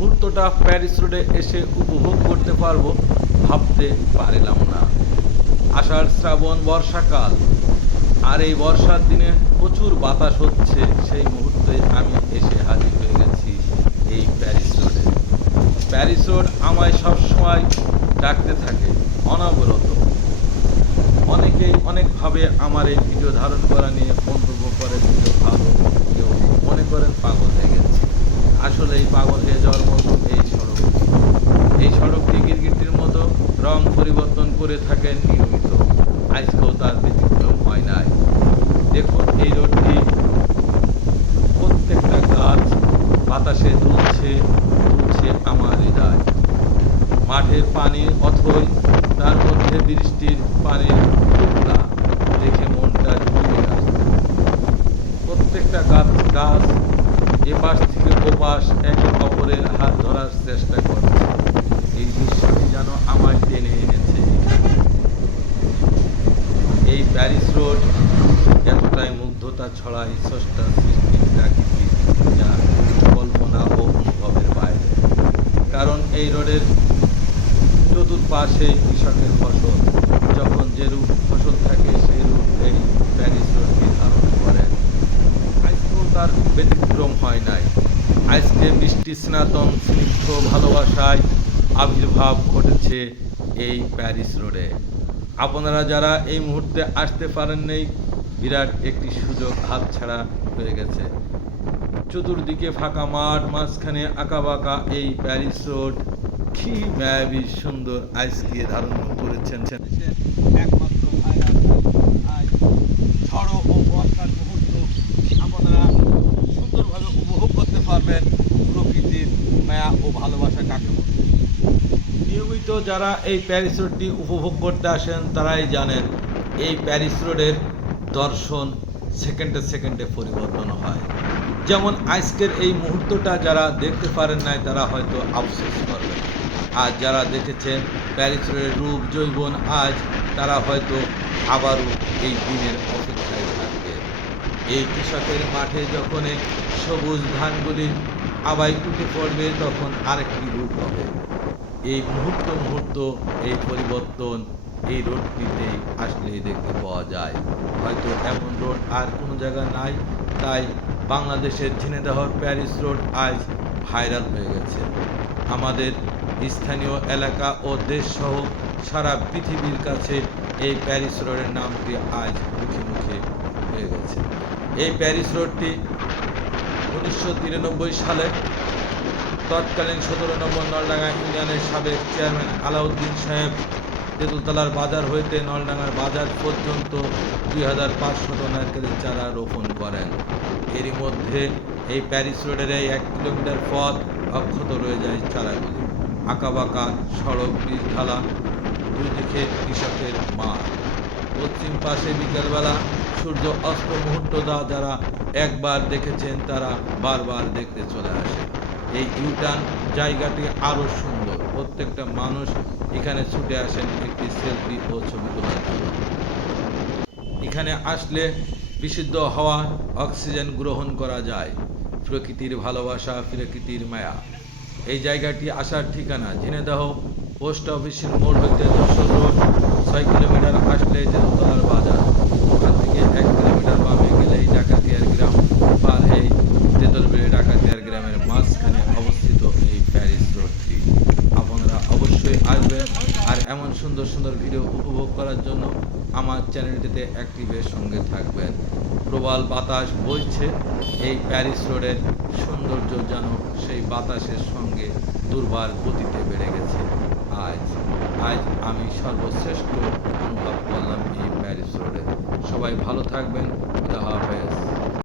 মুহূর্তটা প্যারিস রোডে এসে উপভোগ করতে পারব ভাবতে পারিলাম না। আষাঢ় শ্রাবণ বর্ষাকাল, আর এই বর্ষার দিনে প্রচুর বাতাস হচ্ছে, সেই মুহূর্তে আমি এসে হাজির হয়ে গেছি এই প্যারিস রোডে। প্যারিস রোড আমায় সবসময় ডাকতে থাকে, অনবরত। অনেকেই অনেকভাবে আমার এই ভিডিও ধারণ করা নিয়ে মন্তব্য করে ভিডিও ভালো কেউ মনে করেন পাগল হয়ে গেছে। আসলে এই পাগল হয়ে যাওয়ার মতো এই সড়ক এই সড়কটি গিরগিটির মতো রং পরিবর্তন করে থাকেন নিয়মিত। আজকেও তার ব্যতিক্রম হয় নাই। দেখুন, এই রোডটি প্রত্যেকটা গাছ বাতাসে দুলছে দুলছে আমার হৃদয়। মাঠের পানি অথই তার মধ্যে বৃষ্টির পানির টুকরা দেখে মনটা জুড়িয়ে আসে প্রত্যেকটা গাছ গাছ এপাশ থেকে ওপাশ একে অপরের হাত ধরার চেষ্টা করছে এই দৃশ্যটি যেন আমায় টেনে এনেছে এখানে। এই প্যারিস রোড মুগ্ধতা ছড়ায় স্রষ্টা সৃষ্টি প্রাকৃতিক যা কল্পনা ও অনুভবের বাইরে। কারণ এই রোডের চতুর্পাশে কৃষকের ফসল। যখন যে রূপ ফসল থাকে, সেই রূপ এই প্যারিস রোডটি ধারণ করে। আজকেও তার ব্যতিক্রম হয় নাই। আজকে বৃষ্টি স্নাতন স্নিগ্ধ ভালোবাসায় আবির্ভাব ঘটেছে এই প্যারিস রোডে। আপনারা যারা এই মুহূর্তে আসতে পারেন নাই বিরাট একটি সুযোগ হাত ছাড়া হয়ে গেছে। চতুর্দিকে ফাঁকা মাঠ মাঝখানে আঁকা বাঁকা এই প্যারিস রোড। কি মায়াবী সুন্দর আজকে ধারণ করেছেন। একমাত্র ঝড়ো ও বর্ষার মুহূর্ত আপনারা সুন্দরভাবে উপভোগ করতে পারবেন প্রকৃতির মায়া ও ভালোবাসা কাকে নিয়মিত যারা এই প্যারিস রোডটি উপভোগ করতে আসেন তারাই জানেন এই প্যারিস রোডের দর্শন সেকেন্ডে সেকেন্ডে পরিবর্তন হয়। যেমন আজকের এই মুহূর্তটা যারা দেখতে পারেন নাই, তারা হয়তো আফসোস করবেন। আর যারা দেখেছেন প্যারিসের রূপ জৈবন আজ তারা হয়তো আবারও এই দিনের অপেক্ষায় থাকবে। এই কৃষকের মাঠে যখন সবুজ ধানগুলি আবাই উঠে পড়বে, তখন আরেকটি রূপ হবে। এই মুহূর্ত মুহূর্ত, এই পরিবর্তন এই রোডটিতেই আসলেই দেখতে পাওয়া যায়। হয়তো এমন রোড আর কোনো জায়গা নাই, তাই বাংলাদেশের ঝিনেদহর প্যারিস রোড আজ ভাইরাল হয়ে গেছে। আমাদের স্থানীয় এলাকা ও দেশসহ সারা পৃথিবীর কাছে এই প্যারিস রোডের নামটি আজ মুখে মুখে হয়ে গেছে। এই প্যারিস রোডটি উনিশশো তিরানব্বই সালে তৎকালীন সতেরো নম্বর নলডাঙ্গা ইউনিয়নের সাবেক চেয়ারম্যান আলাউদ্দিন সাহেব তেঁতুলতলার বাজার হইতে নলডাঙ্গার বাজার পর্যন্ত দুই হাজার পাঁচশত নারকেলের চারা রোপণ করেন। এরই মধ্যে এই প্যারিস রোডের এই এক কিলোমিটার পথ অক্ষত রয়ে যায় চারাগুলি। আঁকাবাঁকা সড়ক বীজ ঢালা, দুই দিকে কৃষকের মাঠ। পশ্চিম পাশে বিকেলবেলা সূর্য অস্ত মুহূর্তটা যারা একবার দেখেছেন, তারা বারবার দেখতে চলে আসে এই ইউটার্ন জায়গাটি আরও সুন্দর। প্রত্যেকটা মানুষ এখানে ছুটে আসেন, একটি সেলফি ও ছবি তোলার জন্য। এখানে আসলে বিশুদ্ধ হাওয়া, অক্সিজেন গ্রহণ করা যায়। প্রকৃতির ভালোবাসা, প্রকৃতির মায়া। এই জায়গাটি আসার ঠিকানা ঝিনেদাহ পোস্ট অফিসের মোড় হইতে যশোর রোড, ছয় কিলোমিটার আসলে তেতুতলার বাজার ওখান থেকে এক কিলোমিটার বামে গেলেই ডাকাতিয়ার গ্রাম পার এই তেতলবিড়ি ডাকাতিয়ার গ্রামের মাঝখানে অবস্থিত এই প্যারিস রোডটি আপনারা অবশ্যই আসবেন আর এমন সুন্দর সুন্দর ভিডিও উপভোগ করার জন্য আমার চ্যানেলটিতে অ্যাক্টিভের সঙ্গে থাকবেন। প্রবল বাতাস বইছে এই প্যারিস রোডের সৌন্দর্য যেন সেই বাতাসের সঙ্গে দুর্বার গতিতে বেড়ে গেছে। আজ আজ আমি সর্বশ্রেষ্ঠ অনুভব করলাম এই প্যারিস রোডে। সবাই ভালো থাকবেন।